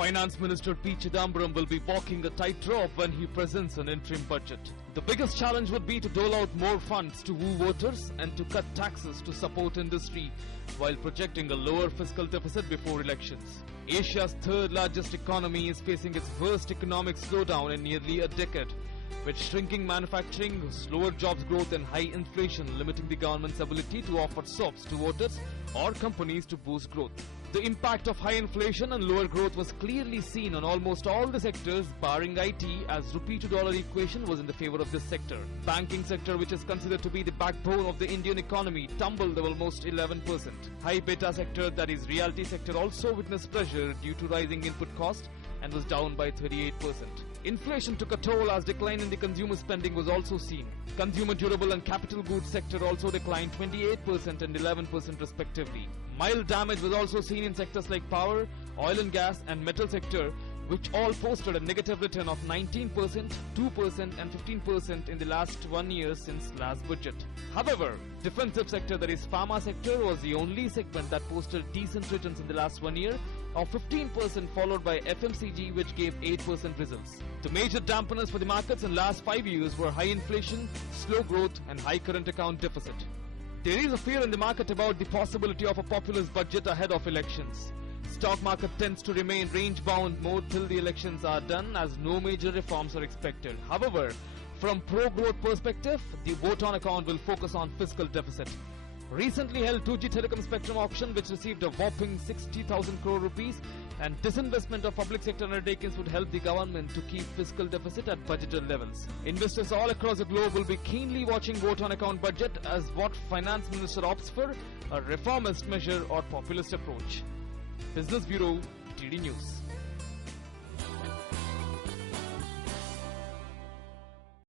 Finance Minister P. Chidambaram will be walking a tightrope when he presents an interim budget. The biggest challenge would be to dole out more funds to woo voters and to cut taxes to support industry while projecting a lower fiscal deficit before elections. Asia's third largest economy is facing its worst economic slowdown in nearly a decade, with shrinking manufacturing, slower jobs growth and high inflation limiting the government's ability to offer sops to voters or companies to boost growth. The impact of high inflation and lower growth was clearly seen on almost all the sectors barring IT, as rupee to dollar equation was in the favor of this sector. Banking sector, which is considered to be the backbone of the Indian economy, tumbled almost 11%. High beta sector, that is realty sector, also witnessed pressure due to rising input cost and was down by 38%. Inflation took a toll as decline in the consumer spending was also seen. Consumer durable and capital goods sector also declined 28% and 11% respectively. Mild damage was also seen in sectors like power, oil and gas and metal sector, which all posted a negative return of 19%, 2% and 15% in the last 1 year since last budget. However, defensive sector, that is pharma sector, was the only segment that posted decent returns in the last 1 year of 15%, followed by FMCG, which gave 8% results. The major dampeners for the markets in last 5 years were high inflation, slow growth and high current account deficit. There is a fear in the market about the possibility of a populist budget ahead of elections. Stock market tends to remain range-bound mode till the elections are done, as no major reforms are expected. However, from pro-growth perspective, the vote on account will focus on fiscal deficit. Recently held 2G telecom spectrum auction, which received a whopping 60,000 crore rupees, and disinvestment of public sector undertakings would help the government to keep fiscal deficit at budgeted levels. Investors all across the globe will be keenly watching vote on account budget as what Finance Minister opts for, a reformist measure or populist approach. Business Bureau, TD News.